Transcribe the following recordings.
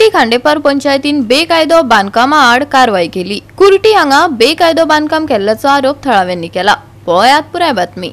कुर्टी खांडेपार पंचायतीन बेकायदो बांदकामा आड कारवाई केली। कुर्टी हांगा बेकायदो बांदकाम केल्ल्याचो आरोप थळाव्यांनी केला। पळयात पुराय बातमी।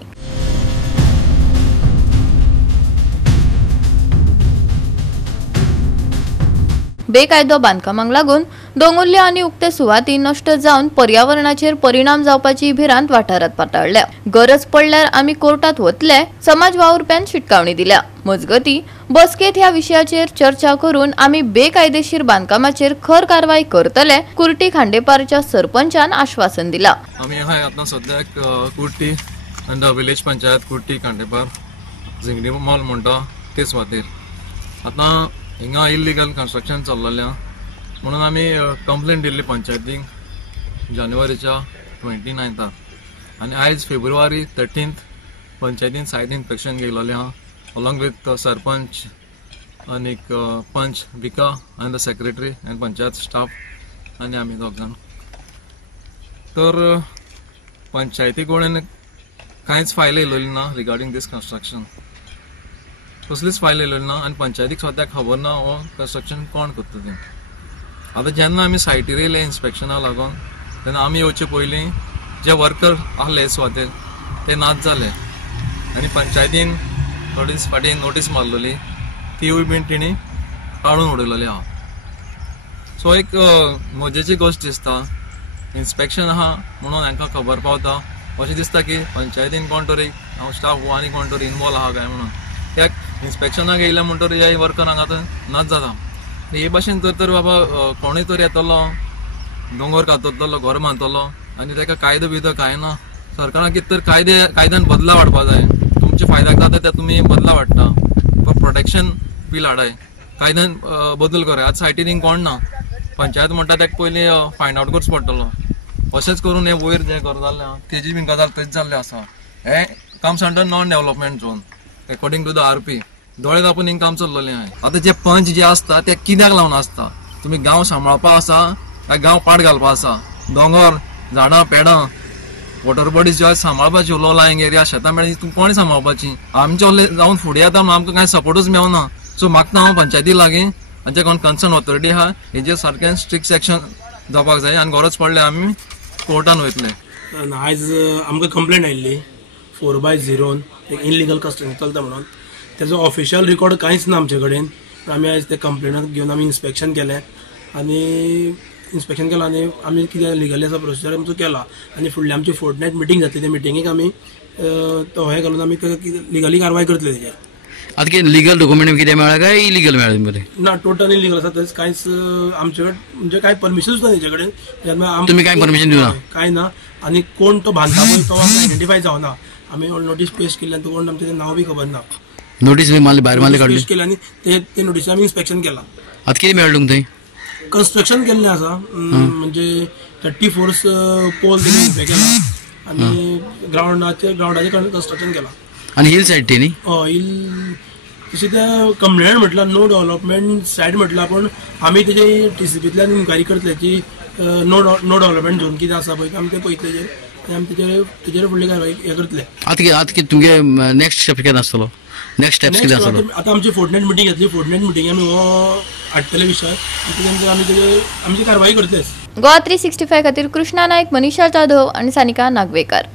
बेकायदो बांदकामांक लागून दोंगुल्ले आनी उक्ते सुवाती नष्ट जावन पर्यावरणाचेर परिणाम जावपाची भिरांत वाठारात पातळल्या। गरज पडल्यार आमी कोर्टात वतले, समाज वावुरप्यान शिटकावणी दिल्या। मजगती बसकेत ह्या विशयाचेर चर्चा करून आमी बेकायदेशीर बांदकामाचेर खर कारवाई करतले, कुर्टी खांडेपारच्या सरपंचान आश्वासन दिला। आमी आता सद्याक कुर्टी आनी द विलेज पंचायत कुर्टी खांडेपार जिंगडी मॉल म्हणटा ते सुवातेर आता हिंगा इल्लीगल कन्स्ट्रक्शन चल्लेलें म्हणून आमी कंप्लेंट दिल्ली पंचायतीक जानेवारीच्या 29 आनी आयज फेब्रुवारी 13 पंचायतीन सायट इन्स्पेक्शन गेलोलें आहा अलॉंग विथ सरपंच आनी पंच विका आनी द सेक्रेटरी आनी पंचायत स्टाफ आनी आमी दोग जाण। तर पंचायती कोणेन कांयच फायल येयलेली ना रिगार्डिंग दीस कन्स्ट्रक्शन, कसलीच फायल येयलेली ना आनी पंचायतीक सद्याक खबर ना हो कन्स्ट्रक्शन कोण करता तें। आता जेन्ना आमी सायटीर येयले इन्स्पेक्शनाक लागून तेन्ना आमी येवचे पयलीं जे वर्कर आहले सुवातेर ते नाच जाले आनी पंचायतीन थोडे दीस फाटीं नोटीस मारलेली तीवूय बीन तेणी काडून उडयलेली आहा। सो एक मजेची गोश्ट दिसता, इन्स्पेक्शन आहा म्हणून हांकां खबर पावता अशें दिसता की पंचायतीन कोण तरी हांव स्टाफ आनी कोण तरी इनवॉल्व आहा काय म्हणून त्याक इन्स्पेक्शनाक येयले म्हणटरी ह्या वर्कर हांगा नाच जाता। हे भाशेन तर बाबा कोणूय तरी येतलो दोंगर कातरतलो घर बांदतलो आनी ताका कायदो बिदो कांय ना। सरकारान कितें तर कायद्यान बदलाव हाडपा जाय, तुमच्या फायद्याक जाता ते तुमी बदलाव हाडटा, प्रोटेक्शन बील हाडाय, कायद्यान बदल कराय। आतां सायटीन कोण ना, पंचायत म्हणटा ताका पयलीं फायंड आउट करचो पडटलो। अशेंच करून हे वयर जे घर जाल्लें आहा तेजी बीन गजाल थंयच जाल्ली आसा। हे comes under non development zone according to the RP दोळे धापून हिंग काम चल्लेलें आहा। आता जे पंच जे आसता ते कित्याक लावन आसता, तुमी गांव सांबाळपा आसा काय गांव पाड घालपा आसा? दोंगर झाडां पेडां वॉटर बॉडीज ज्यो सांबाळपाची लो लायंग एरिया शेतां मेळ्ळी कोणी सांबाळपाची? आमचे ओले जावन फुडें येता म्हणून आमकां कांय सपोर्टूच मेळना। सो मागता हांव पंचायती लागीं जे कोण कन्सर्न ऑथॉरिटी आहा हेजेर सारकें स्ट्रिक्ट सेक्शन जावपाक जाय आनी गरज पडल्यार आमी कोर्टान वयतले। आयज आमकां कंप्लेंट आयिल्ली 4/0 इनलिगल कन्स्ट्रक्शन चलता म्हणून, त्याचो ऑफिशियल रिकॉर्ड कांयच ना आमचे कडेन। आमी आयज ते कंप्लेनाक घेवन आमी इन्स्पेक्शन केलें आनी आमी कितें लिगली आसा प्रोसिजर आमचो केला आनी फुडली आमची फोर्टनायट मिटींग जातली, त्या मिटींगेक आमी तो हे घालून आमी लिगली कारवाय करतले तेजेर। आता कितें लिगल डॉक्युमेंट कितें मेळ्ळा काय इलिगल मेळ्ळा मरे? ना, टोटल इलिगल आसा, थंयच कांयच आमचे कडेन म्हणजे कांय परमिशनूच ना तेजे कडेन। तुमी कांय परमिशन दिवना? कांय ना, आनी कोण तो बांदता पळय तो आमकां आयडेंटिफाय जावना। आमी नोटीस पेश केल्ल्यान तो कोण आमचें नांव बी खबर ना। नोटीस भायर मारली काडली केली आनी ते नोटीस आमी इन्स्पेक्शन केला। आता कितें मेळ्ळें तुमकां थंय? कन्स्ट्रक्शन केल्लें आसा, म्हणजे 34 पोल उबे केला आनी ग्राउंडाचेर कन्स्ट्रक्शन केला। आनी हिल सायड ती न्ही? हिल तशें ते कंप्लेंट म्हटल्यार नो डेव्हलपमेंट सायड म्हटल्यार, पण आमी तेजे TCPंतल्यान इन्क्वायरी करतले की नो डेव्हलपमेंट झोन कितें आसा पळय आमी ते पळयतले आमी तेजेर फुडली कारवाई हे करतले। आता कितें तुमगे नेक्स्ट स्टेप कितें आसतलो? नेक्स्ट स्टेप्स कितें आसतलो? आता आमची फोर्टनायट मिटींग जातली, फोर्टनायट मिटींग आमी हो हाडटले विशय आनी आमी आमची कारवाई करतले। गोवा 365 खातीर कृष्णा नायक, मनीषा जाधव आनी सानिका नागवेकर।